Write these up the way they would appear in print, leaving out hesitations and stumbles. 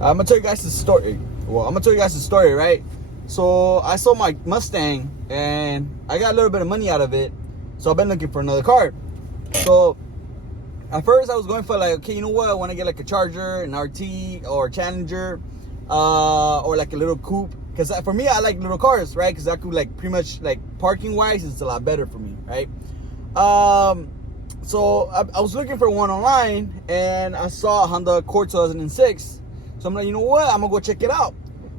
I'm gonna tell you guys the story. Right? So I sold my Mustang and I got a little bit of money out of it. So I've been looking for another car. So at first I was going for like, okay, you know what? I want to get like a Charger, an RT, or a Challenger, or like a little coupe. Because for me, I like little cars, right? Because I could like pretty much like parking wise, it's a lot better for me, right? So I was looking for one online and I saw a Honda Accord 2006. So I'm like, you know what? I'm gonna go check it out.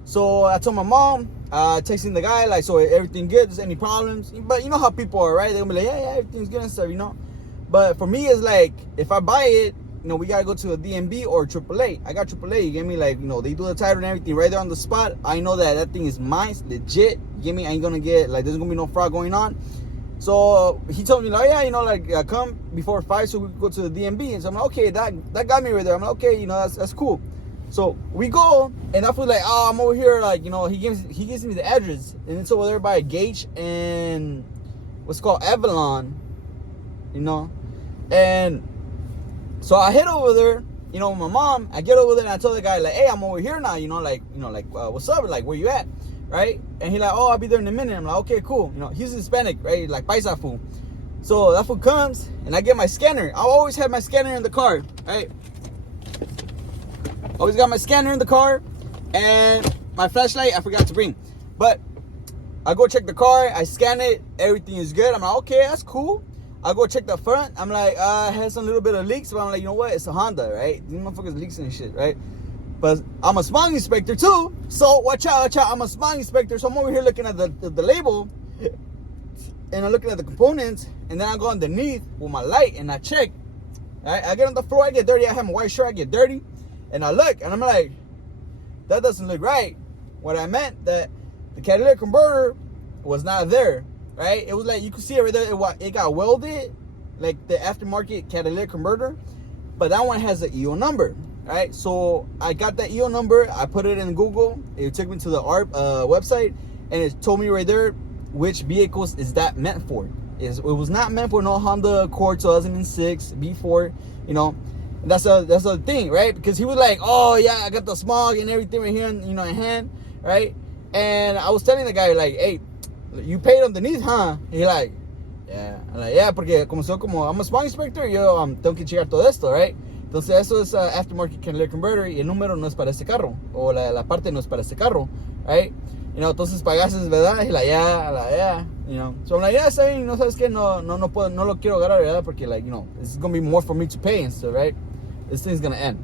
So I told my mom, texting the guy, like, so everything good? There's any problems? But you know how people are, right? They're gonna be like, yeah, everything's good and stuff, you know? But for me, it's like, if I buy it, you know, we gotta go to a DMV or AAA. I got AAA, you get me? Like, you know, they do the title and everything right there on the spot. I know that thing is mine, legit. You get me? I ain't gonna get, like, there's gonna be no fraud going on. So he told me, like, yeah, you know, like, come before 5 so we can go to the DMV. And so I'm like, okay, that got me right there. I'm like, okay, you know, that's cool. So we go, and I feel like, oh, I'm over here, like, you know, he gives me the address, and it's over there by Gage and what's called Avalon, you know, and so I head over there, you know, with my mom. I get over there and I tell the guy, like, hey, I'm over here now, you know, what's up, like, where you at, right? And he like, oh, I'll be there in a minute. I'm like, okay, cool, you know, he's Hispanic, right, like paisa fool. So that fool comes, and I get my scanner. I always have my scanner in the car, right? Always got my scanner in the car, and my flashlight I forgot to bring. But I go check the car, I scan it, everything is good. I'm like, okay, that's cool. I go check the front. I'm like, it has some little bit of leaks, but I'm like, you know what? It's a Honda, right? These motherfuckers leaks and shit, right? But I'm a smog inspector too, so watch out. I'm a smog inspector, so I'm over here looking at the label, and I'm looking at the components, and then I go underneath with my light and I check. Right? I get on the floor, I get dirty. I have my white shirt, I get dirty. And I look, and I'm like, that doesn't look right. What I meant, that the catalytic converter was not there, right? It was like, you could see it right there, it got welded, like the aftermarket catalytic converter, but that one has the EO number, right? So I got that EO number, I put it in Google, it took me to the ARP website, and it told me right there which vehicles is that meant for. It was not meant for no Honda Accord 2006 B4, you know. And that's the thing, right? Because he was like, oh yeah, I got the smog and everything right here, you know, in hand, right? And I was telling the guy, like, hey, you paid underneath, huh? And he like, yeah. I'm like, yeah, porque I'm a smog inspector, yo tengo que checar todo esto, right? Entonces eso es aftermarket catalytic converter y el número no es para este carro, o la parte no es para este carro, right? You know, entonces pagaste, ¿verdad? Y yeah, you know. So I'm like, yeah, saying, no sabes qué, no lo quiero agarrar, ¿verdad? Porque, like, you know, it's gonna be more for me to pay and stuff, right? This thing's gonna end.